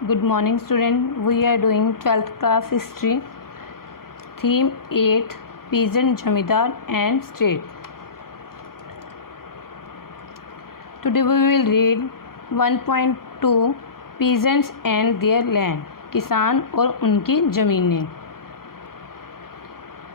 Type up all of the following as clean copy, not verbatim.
Good morning, student. We are doing 12th class history. Theme 8, Peasant, Jamidar and State. Today we will read 1.2 Peasants and their land. किसान और उनकी ज़मीनें.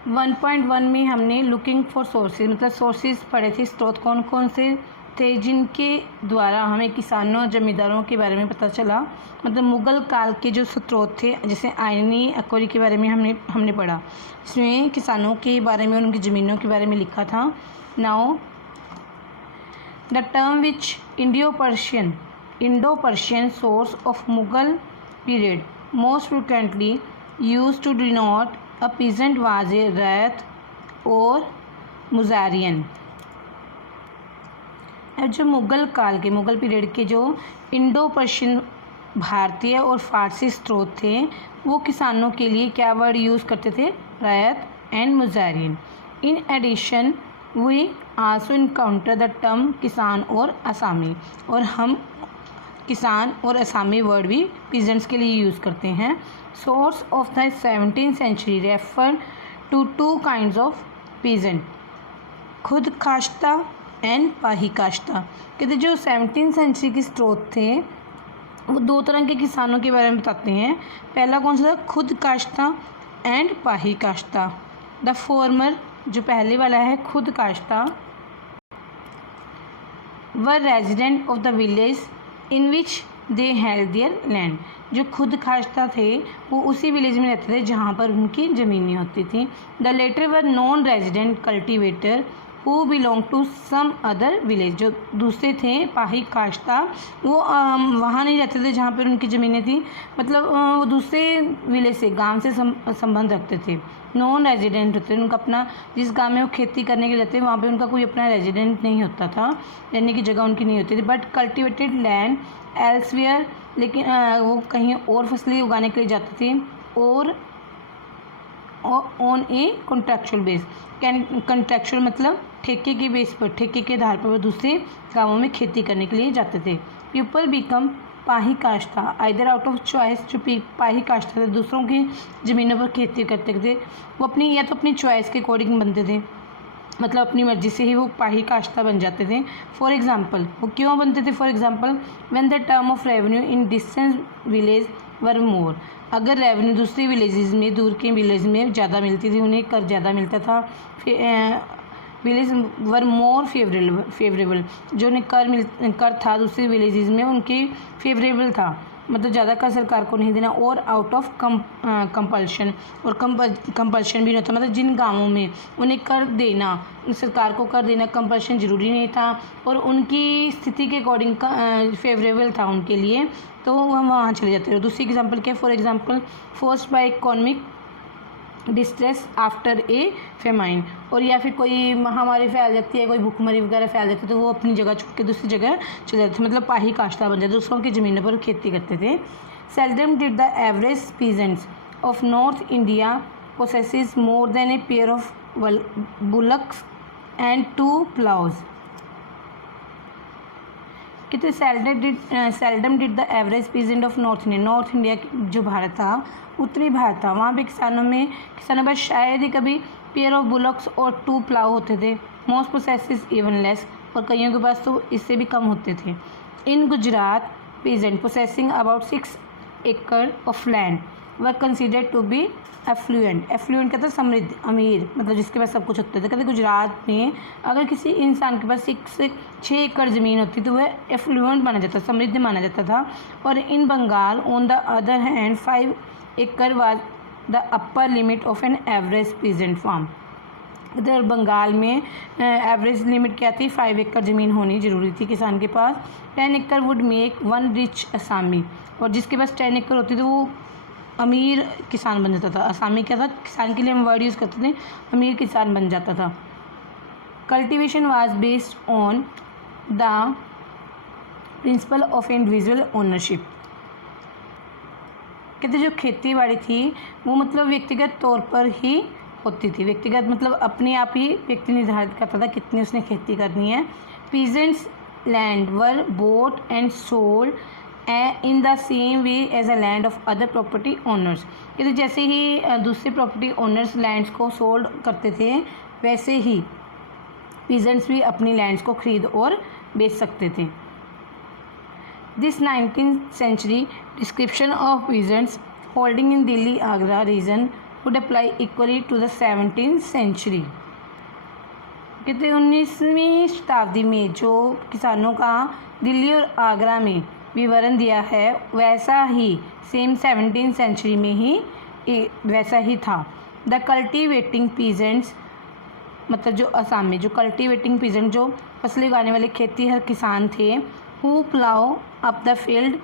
1.1 में हमने looking for sources मतलब sources पढ़े थे. स्रोत कौन कौन से थे जिनके द्वारा हमें किसानों और ज़मींदारों के बारे में पता चला. मतलब मुग़ल काल के जो स्रोत थे जैसे आयनी अकबरी के बारे में हमने पढ़ा. इसमें किसानों के बारे में और उनकी ज़मीनों के बारे में लिखा था. Now the term which Indo Persian source of Mughal period most frequently use to denote a peasant was a रैत और मुजारियन. जो मुग़ल काल के मुग़ल पीरियड के जो इंडो पर्शियन भारतीय और फारसी स्रोत थे वो किसानों के लिए क्या वर्ड यूज़ करते थे? रैत एंड मुजारियन. In addition we also encounter the term किसान और असामी. और हम किसान और असामी वर्ड भी पीजेंट्स के लिए यूज़ करते हैं. Source of the 17th century refer to two kinds of peasant, खुद काश्ता एंड पाही काश्ता. कहते जो 17th सेंचुरी के स्रोत थे वो दो तरह के किसानों के बारे में बताते हैं. पहला कौन सा था? खुद काश्ता एंड पाही काश्ता. द फॉर्मर जो पहले वाला है खुद काश्ता वर resident of the village in which they held their land. जो खुद काश्ता थे वो उसी विलेज में रहते थे जहाँ पर उनकी ज़मीनें होती थी. The latter were non resident cultivator who belong to some other village. जो दूसरे थे पाही काश्ता वो वहाँ नहीं रहते थे जहाँ पर उनकी ज़मीनें थी. मतलब वो दूसरे विलेज से गांव से संबंध रखते थे. नॉन रेजिडेंट होते थे. उनका अपना जिस गांव में वो खेती करने के लिए रहते वहाँ पे उनका कोई अपना रेजिडेंट नहीं होता था, रहने की जगह उनकी नहीं होती थी. बट कल्टिवेटेड लैंड एल्सवेयर, लेकिन वो कहीं और फसलें उगाने के लिए जाते थे. और on A contractual base. Contractual मतलब ठेके के बेस पर, ठेके के आधार पर वो दूसरे गांवों में खेती करने के लिए जाते थे. पीपल बिकम पाही काश्ता आइदर आउट ऑफ चॉइस. जो पाही काश्ता थे दूसरों की ज़मीनों पर खेती करते थे वो अपनी या तो अपनी चॉइस के अकॉर्डिंग बनते थे, मतलब अपनी मर्जी से ही वो पाही काश्ता बन जाते थे. फॉर एग्जांपल वो क्यों बनते थे? For example when the term of revenue in distance village were more. अगर रेवेन्यू दूसरे विलेजेस में, दूर के विलेज में ज़्यादा मिलती थी, उन्हें कर ज़्यादा मिलता था. Village were more favourable. जो उन्हें कर था दूसरे विलेजेस में उनके फेवरेबल था, मतलब ज़्यादा कर सरकार को नहीं देना. और आउट ऑफ कंपल्शन, और कंपल्शन भी नहीं होता. मतलब जिन गांवों में उन्हें कर देना, सरकार को कर देना कंपल्शन ज़रूरी नहीं था और उनकी स्थिति के अकॉर्डिंग फेवरेबल था उनके लिए, तो हम वहाँ चले जाते थे. दूसरी एग्जांपल क्या? For example forced by economic distress after a famine. और या फिर कोई महामारी फैल जाती है, कोई भूखमरी वगैरह फैल जाती है तो वो अपनी जगह छोड़ के दूसरी जगह चले जाते थे. मतलब पाही काश्ता बन जाते, दूसरों की ज़मीनों पर खेती करते थे. Seldom did the average peasants of north India possesses more than a pair of bullocks and 2 ploughs. कहते seldom did the average peasant of north India. North India जो भारत था, उत्तरी भारत था, वहाँ पे किसानों के पास शायद ही कभी पेयर ऑफ बुलक्स और 2 प्लाव होते थे. मोस्ट प्रोसेसेस इवन लेस, और कईयों के पास तो इससे भी कम होते थे. In Gujarat peasant possessing about 6 एकड़ of land were considered to be affluent. Affluent कहते हैं समृद्ध, अमीर, मतलब जिसके पास सब कुछ होता था. कहते गुजरात में अगर किसी इंसान के पास 6 एकड़ ज़मीन होती तो वह एफ्लुएंट माना जाता, समृद्ध माना जाता था. और in Bengal on the other hand 5 acre was the upper limit of an average peasant farm. इधर बंगाल में एवरेज लिमिट क्या थी? 5 एकड़ ज़मीन होनी ज़रूरी थी किसान के पास. 10 एकड़ वुड मेक 1 रिच असामी. और जिसके पास 10 एकड़ होती तो वो अमीर किसान बन जाता था. असामी क्या था? किसान के लिए हम वर्ड यूज़ करते थे, अमीर किसान बन जाता था. Cultivation was based on the principle of individual ownership. कहते जो खेती बाड़ी थी वो मतलब व्यक्तिगत तौर पर ही होती थी. व्यक्तिगत मतलब अपने आप ही व्यक्ति निर्धारित करता था कितनी उसने खेती करनी है. Peasants land were bought and sold in the same way as a land of other property owners. कहते जैसे ही दूसरे प्रॉपर्टी ओनर्स लैंड्स को सोल्ड करते थे वैसे ही पीजेंट्स भी अपनी लैंड्स को खरीद और बेच सकते थे। This 19th century description of peasants holding in Delhi Agra region would apply equally to the 17th century। कहते 19वीं शताब्दी में जो किसानों का दिल्ली और आगरा में विवरण दिया है वैसा ही सेम 17th सेंचुरी में ही वैसा ही था। द कल्टिवेटिंग पीजेंट्स मतलब जो असम में जो कल्टिवेटिंग पीजेंट जो फसलें उगाने वाले खेतीहर किसान थे, who plough up the field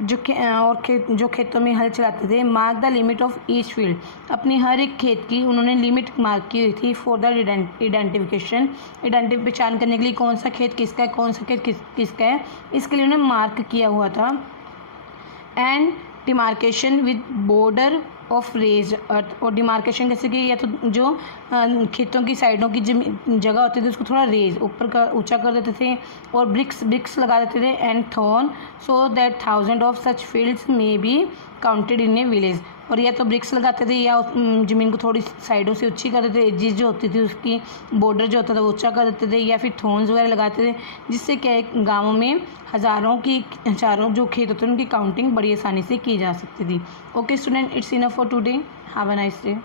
जो खेतों में हल चलाते थे, mark the limit of each field अपनी हर एक खेत की उन्होंने लिमिट मार्क की हुई थी। फॉर द आइडेंटिफिकेशन पहचान करने के लिए कौन सा खेत किसका है कौन सा खेत किसका है इसके लिए उन्होंने मार्क किया हुआ था। And demarcation with border of raised earth, और डिमार्केशन जैसे कि या तो जो खेतों की साइडों की जगह होती थी उसको थोड़ा रेज ऊपर ऊंचा कर देते थे और ब्रिक्स लगा देते थे। And thorn so that 1000 of such fields may be counted in a village, और या तो ब्रिक्स लगाते थे या ज़मीन को थोड़ी साइडों से ऊंची कर देते थे, एजिज जो होती थी उसकी बॉर्डर जो होता था वो ऊंचा कर देते थे, या फिर थॉर्न्स वगैरह लगाते थे जिससे क्या गाँवों में हज़ारों जो खेत होते हैं उनकी काउंटिंग बड़ी आसानी से की जा सकती थी। Okay student, it's enough for today, have a nice day.